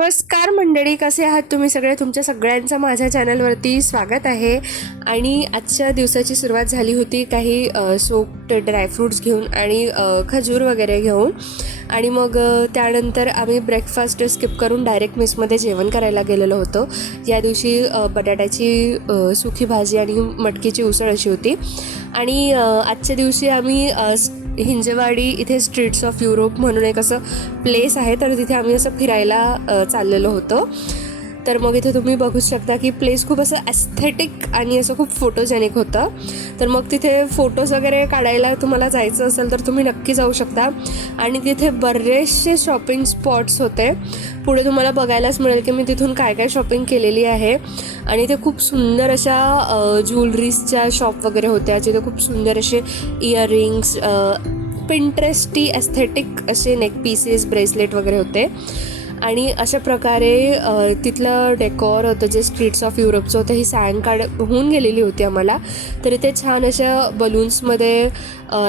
नमस्कार मंडळी, कसे आहात तुम्ही सगळे? तुमच्या सगळ्यांचं माझ्या चॅनलवरती स्वागत आहे. आणि आजच्या दिवसाची सुरुवात झाली होती काही सोक्ड ड्रायफ्रूट्स घेऊन आणि खजूर वगैरे घेऊन. आणि मग त्यानंतर आम्ही ब्रेकफास्ट स्किप करून डायरेक्ट मेसमध्ये जेवण करायला गेलेलो होतो. या दिवशी बटाट्याची सुकी भाजी आणि मटकीची उसळ अशी होती. आणि आजच्या दिवशी आम्ही हिंजवाडी इथे स्ट्रीट्स ऑफ युरोप म्हणून एक असं प्लेस आहे, तर तिथे आम्ही असं फिरायला चाललेलो होतो. तर मग इथे तुम्ही बघू शकता की प्लेस खूप असं ॲस्थेटिक आणि असं खूप फोटोजेनिक होतं. तर मग तिथे फोटोज वगैरे काढायला तुम्हाला जायचं असेल तर तुम्ही नक्की जाऊ शकता. आणि तिथे बरेचसे शॉपिंग स्पॉट्स होते. पुढे तुम्हाला बघायलाच मिळेल की मी तिथून काय काय शॉपिंग केलेली आहे. आणि ते खूप सुंदर अशा ज्वेलरीजच्या शॉप वगैरे होत्या, जिथे खूप सुंदर असे इयरिंग्स, पिंटरेस्टी ॲस्थेटिक असे नेक पीसेस, ब्रेसलेट वगैरे होते. आणि अशा प्रकारे तिथलं डेकॉर होतं जे स्ट्रीट्स ऑफ युरोपचं होतं. ही सायंकाळ होऊन गेलेली होती आम्हाला. तर इथे छान अशा बलून्समध्ये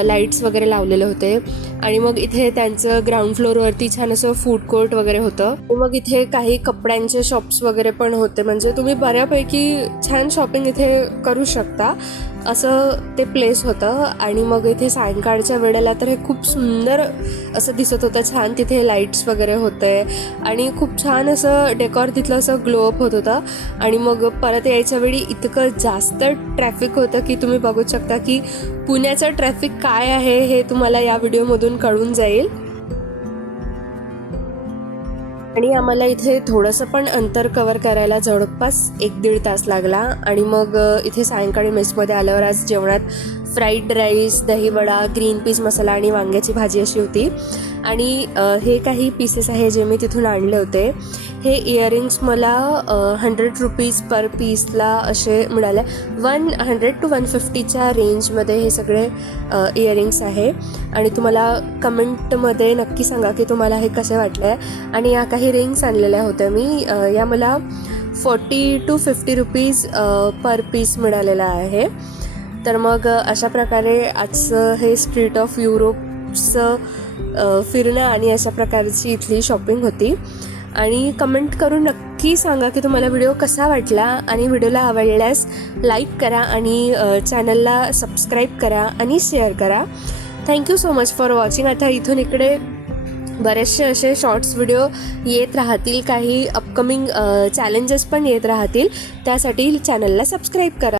लाईट्स वगैरे लावलेले होते. आणि मग इथे त्यांचं ग्राउंड फ्लोअरवरती छान असं फूड कोर्ट वगैरे होतं. मग इथे काही कपड्यांचे शॉप्स वगैरे पण होते. म्हणजे तुम्ही बऱ्यापैकी छान शॉपिंग इथे करू शकता असं ते प्लेस होतं. आणि मग इथे सायंकाळच्या वेळेला तर हे खूप सुंदर असं दिसत होतं. छान तिथे लाईट्स वगैरे होते आणि खूप छान असं डेकॉर तिथलं असं ग्लो अप होत होतं. आणि मग परत यायच्या वेळी इतकं जास्त ट्रॅफिक होतं की तुम्ही बघू शकता की पुण्याचं ट्रॅफिक काय आहे हे तुम्हाला या व्हिडिओमधून कळून जाईल. आणि आम्हाला इथे थोडंसं पण अंतर कवर करायला जवळपास 1-1.5 तास लागला. आणि मग इथे सायंकाळी मेसमध्ये आल्यावर आज जेवणात fried rice, dahi vada, green peas masala आणि वांग्याची भाजी अशी होती. आणि हे काही पीसेस आहे जे मी तिथून आणले होते. हे इयरिंग्स मला 100 रुपीज पर पीसला असे मिळाले. 100 to 150च्या रेंजमध्ये हे सगळे इयरिंग्स आहे. आणि तुम्हाला कमेंटमध्ये नक्की सांगा की तुम्हाला हे कसे वाटले. आणि या काही रिंग्स आणलेल्या होत्या मी. या मला 40 to 50 रुपीज पर पीस मिळालेला आहे. तर मग अशा प्रकारे आजचं हे स्ट्रीट ऑफ युरोपचं फिरणं आणि अशा प्रकारची इथली शॉपिंग होती. आणि कमेंट करून नक्की सांगा की तुम्हाला व्हिडिओ कसा वाटला. आणि व्हिडिओला आवडल्यास लाईक करा आणि चॅनलला सबस्क्राईब करा आणि शेअर करा. Thank you so much for watching. आता इथून इकडे बरेचसे असे शॉर्ट्स व्हिडिओ येत राहतील. काही अपकमिंग चॅलेंजेस पण येत राहतील. त्यासाठी चॅनलला सबस्क्राईब करा.